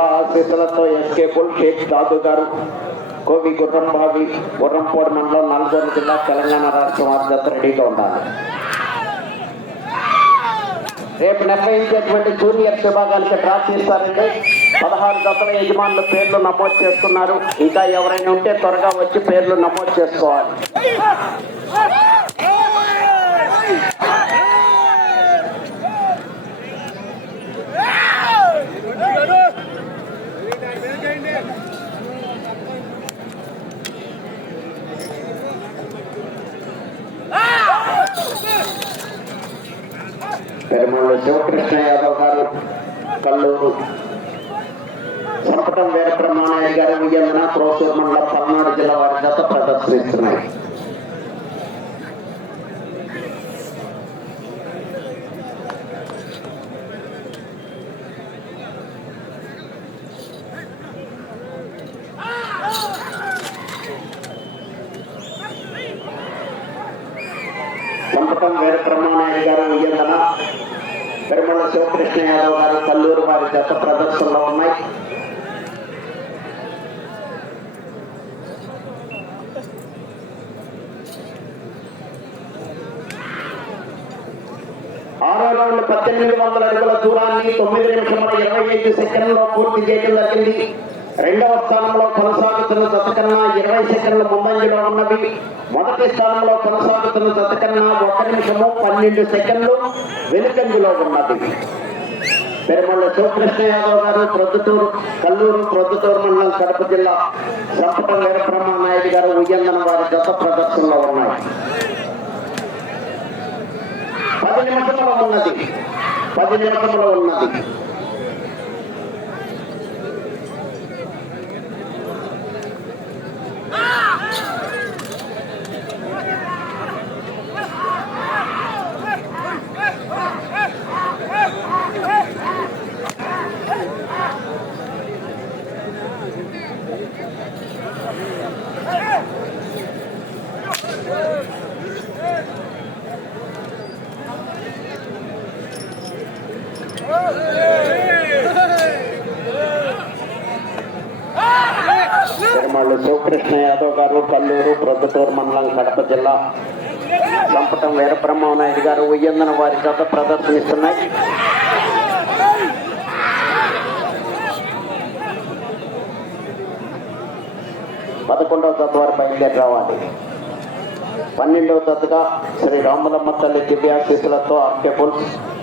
భోలా ఆశీస్సులతో SK bull Sheikh Dadu గారు కోవి గుర్రంబావి గుర్రంపోడు మండలం నల్గొండ జిల్లా తెలంగాణ రాష్ట్రం వారి రెడీగా ఉండాలి. రేపు నిర్వహించేటువంటి జూనియర్ విభాగానికి డ్రా చేస్తారండి. 16 జతల యజమానుల పేర్లు నమోదు చేస్తున్నారు. ఇంకా ఎవరైనా ఉంటే త్వరగా వచ్చి పేర్లు నమోదు చేసుకోవాలి. పెరుమాళ్ళ శివకృష్ణ యాదవ్ గారు కల్లూరు, సంపటం వీరబ్రహ్మనాయుడు గారు ఉయ్యందన క్రోసూరు మండలం పల్నాడు జిల్లా వారి జత ప్రదర్శిస్తున్నాయి. సంపటం వీరబ్రహ్మనాయుడు గారు ఉయ్యందన, పెరుమల శివకృష్ణ యాదవ్ గారు కల్లూరు వారి జత ప్రదర్శనలో ఉన్నాయి. ఆరో రౌండ్ 1800 అడుగుల దూరాన్ని 9 నిమిషముల 25 సెకండ్లో పూర్తి చేయడం జరిగింది. రెండవ స్థానంలో కొనసాగుతున్న జత కన్నా 20 సెకండ్ల ముందంజలో ఉన్నవి. మొదటి స్థానంలో కొనసాగుతున్న జత కన్నా 1 నిమిషము 12 సెకండ్లు వెనుకంజలో ఉన్నది. పెరుమళ్ళ శివకృష్ణ యాదవ్ గారు ప్రొద్దుటూరు కల్లూరు ప్రొద్దుటూరు మండలం కడప జిల్లా, సంపటం వీరబ్రహ్మనాయుడు గారు ఉయ్యందన వారి జత ప్రదర్శనలో ఉన్నాయి. 10 నిమిషంలో ఉన్నది. పెరుమాళ్ళు శివకృష్ణ యాదవ్ గారు కల్లూరు ప్రొద్దుటూరు మండలం కడప జిల్లా, సంపటం వీరబ్రహ్మనాయుడు గారు ఉయ్యందన వారి జత ప్రదర్శనిస్తున్నాయి. పదకొండవ జత వారు బయలుదేరి రావాలి. 12వ జతగా శ్రీ రాములమ్మ తల్లి దివ్యాశీస్సులతో ఆర్కేపుల్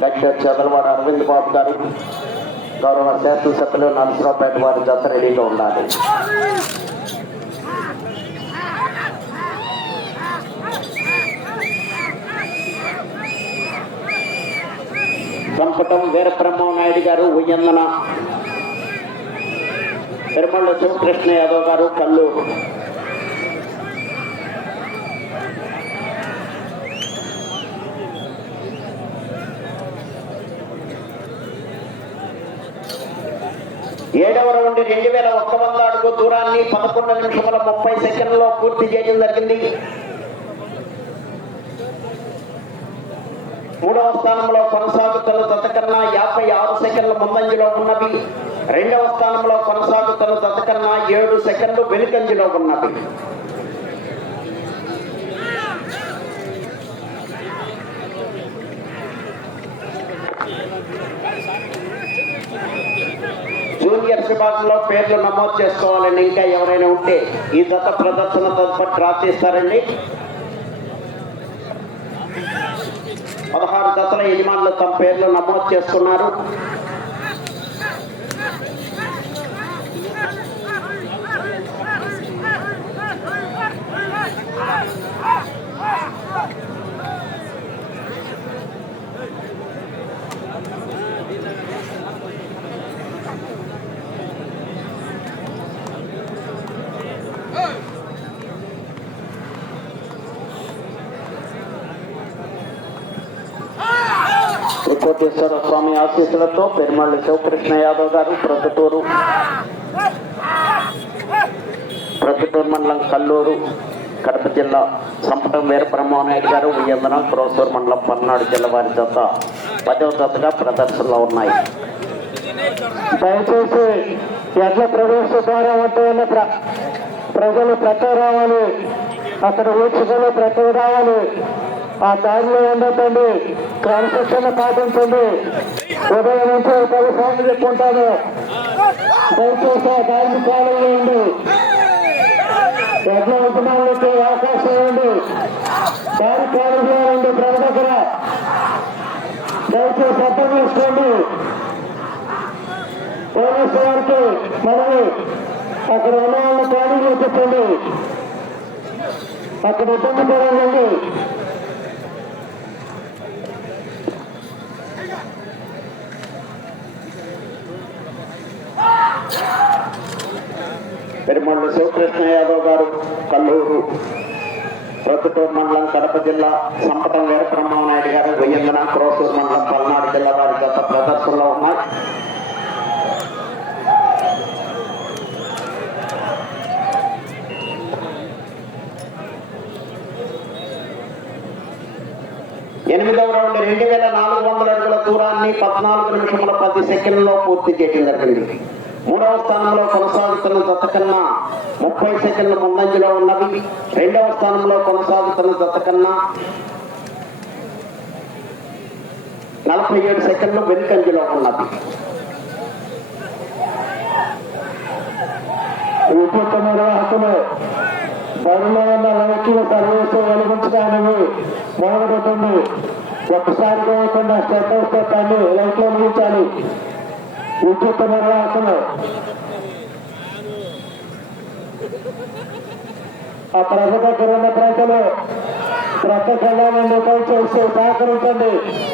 డాక్టర్ చదలవాడ అరవింద్ బాబు గారు గౌరవ శాసనసభ్యులు నరసరావుపేట వారి జత రెడీగా ఉండాలి. సంపటం వీరబ్రహ్మనాయుడు గారు ఉయ్యందన, పెరుమళ్ళ శివకృష్ణ యాదవ్ గారు కల్లూరు. ఏడవ రౌండ్ 2100 అడుగు దూరాన్ని 11 నిమిషముల 30 సెకండ్లో పూర్తి చేయడం జరిగింది. మూడవ స్థానంలో కొనసాగుతున్న జత కన్నా 56 సెకండ్ల ముందంజలో ఉన్నవి. రెండవ స్థానంలో కొనసాగుతున్న జత కన్నా 7 సెకండ్లు వెనుకంజలో ఉన్నవి. జూనియర్ విభాగంలో పేర్లు నమోదు చేసుకోవాలండి. ఇంకా ఎవరైనా ఉంటే ఈ జత ప్రదర్శన తదుపరి డ్రా చేస్తారండి. 16 జతల యజమానులు తమ పేర్లు నమోదు చేసుకున్నారు. కోటేశ్వర స్వామి ఆశీస్సులతో పెరుమాళ్ళ శివకృష్ణ యాదవ్ గారు ప్రొద్దుటూరు మండలం కల్లూరు కడప జిల్లా, సంపటం వీరబ్రహ్మనాయుడు గారు ఉయ్యందన క్రోసూరు మండలం పల్నాడు జిల్లా వారి జత 10వ జతగా ప్రదర్శనలో ఉన్నాయి. దయచేసి ఎడ్ల ప్రవేశ ద్వారం వద్ద ఉన్న ప్రజలు ప్రక్క రావాలి. అక్కడ వీక్షకులు ప్రక్క రావాలి. ఆ దారిలో ఉండకండి, క్రమశిక్షణ పాటించండి. ఉదయం నుంచి 10 సార్లు చెప్పుకుంటాను. దయచేసి ఆ దారి కాలంలో ఉండి ఎడ్ల ఉద్యమాలకి అవకాశం ఇవ్వండి. దారి కాలంలో ఉండి ప్రజల దగ్గర దయచేసి అర్థం చేసుకోండి. పోలీసు వారికి మనము అక్కడ ఉన్న వాళ్ళ ఖాళీలో చెప్పండి. అక్కడ ఇబ్బంది పడాలండి. పెరుమళ్ళ శివకృష్ణ యాదవ్ గారు కల్లూరు, ప్రొద్దుటూరు మండలం కడప జిల్లా, సంపటం వీరబ్రహ్మనాయుడు గారు వెయ్యందన క్రోసూరు మండలం పల్నాడు జిల్లా వారి గత ప్రదర్శనలో ఉన్నాయి. ఎనిమిదవ రౌండ్ 2400 అడుగుల దూరాన్ని 14 నిమిషముల 10 సెకండ్లలో పూర్తి చేయడం జరిగింది. మూడవ స్థానంలో కొనసాగుతున్న జత కన్నా 30 సెకండ్ల ముందంజలో ఉన్నది. రెండవ స్థానంలో కొనసాగుతున్న జత కన్నా 47 సెకండ్లు వెనుకంజలో ఉన్నది. విద్యుత్ నిర్వాహకులు బరిలో ఉన్న లైట్లు సర్వీసు వెలిగించడానికి మొదలుపెట్టింది. ఒక్కసారి పోకుండా స్టెప్ బై స్టెప్ అన్ని లైట్లు వెలిగించాలి. విద్యుత్ నిర్వాహకులు ఆ ప్రజ దగ్గర ఉన్న ప్రజలు ప్రత్యేకంగా చేసి సహకరించండి.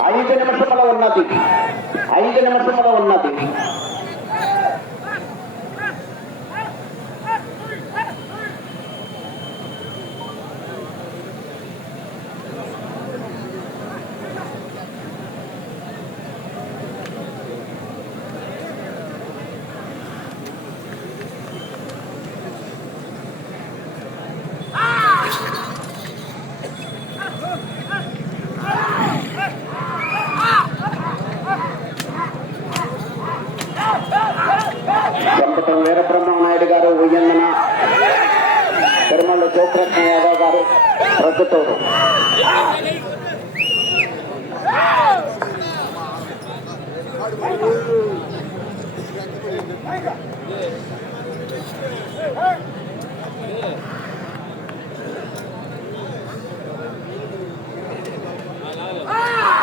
5 నిమిషంలో ఉన్నది. 5 నిమిషంలో ఉన్నది. సంపటం వీరబ్రహ్మనాయుడు గారు ఉయ్యందన, పెరుమళ్ళ శివకృష్ణ యాదవ్ గారు ప్రొద్దుటూరు.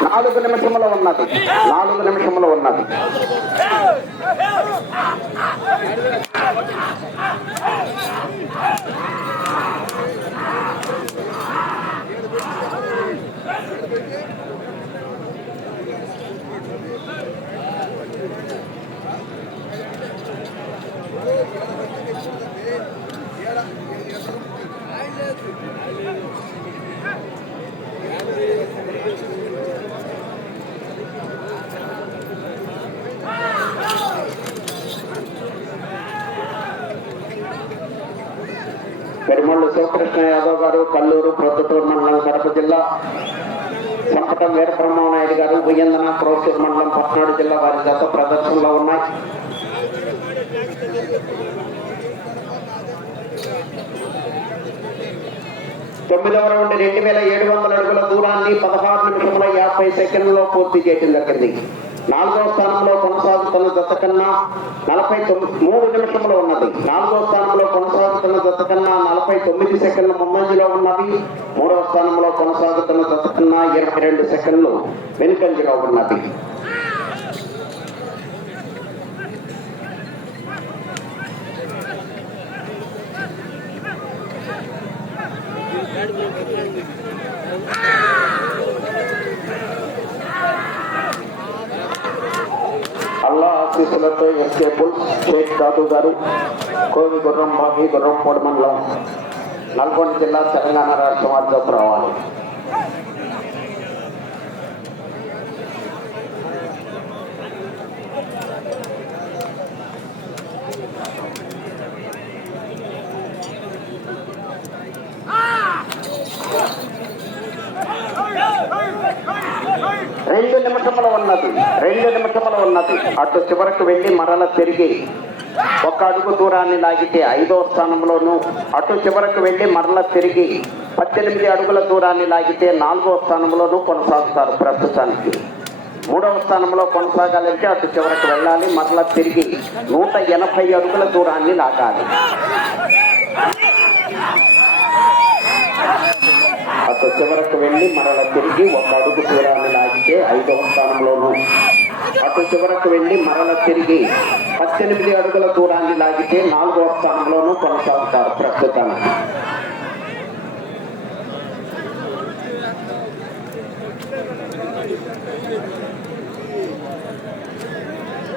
నాలుగు నిమిషంలో ఉన్నది. 4 నిమిషంలో ఉన్నది. పెరుమళ్ళ శివకృష్ణ యాదవ్ గారు కల్లూరు, ప్రొద్దుటూరు మండలం కడప జిల్లా, సంపటం వీరబ్రహ్మనాయుడు గారు ఉయ్యందన క్రోసూరు మండలం పల్నాడు జిల్లా వారి గత ప్రదర్శనలో ఉన్నాయి. తొమ్మిదవ రౌండ్ 2700 అడుగుల దూరాన్ని 16 నిమిషముల 50 సెకండ్లలో పూర్తి చేయడం జరిగింది. 4వ స్థానంలో కొనసాగుతున్న జత కన్నా 43 నిమిషంలో ఉన్నది. 4వ స్థానంలో కొనసాగుతున్న జత కన్నా 49 సెకండ్ల ముందంజలో ఉన్నది. 3వ స్థానంలో కొనసాగుతున్న జత కన్నా 22 సెకండ్లు వెనుకంజలో ఉన్నది. అల్లా ఆశీస్సులతో ఎస్కే బుల్స్ షేక్ దాదు గారు కోవి గుర్రం బాగి గుర్రంపూడి మండలం నల్గొండ జిల్లా తెలంగాణ రాష్ట్రం వారితో రావాలి. 2 నిమిషములు ఉన్నది. అటు చివరకు వెళ్ళి మరల తిరిగి 1 అడుగు దూరాన్ని లాగితే 5వ స్థానంలోను, అటు చివరకు వెళ్ళి మరల తిరిగి 18 అడుగుల దూరాన్ని లాగితే 4వ స్థానంలోనూ కొనసాగుతారు. ప్రస్తుతానికి 3వ స్థానంలో కొనసాగాలంటే అటు చివరకు వెళ్ళాలి, మరలా తిరిగి 180 అడుగుల దూరాన్ని లాగాలి. అటు చివరకు వెళ్ళి మరల తిరిగి 1 అడుగు దూరాన్ని లాగితే 5వ స్థానంలోను, అటు చివరకు వెళ్ళి మరల తిరిగి 18 అడుగుల దూరాన్ని లాగితే 4వ స్థానంలోనూ కొనసాగుతారు. ప్రస్తుతానికి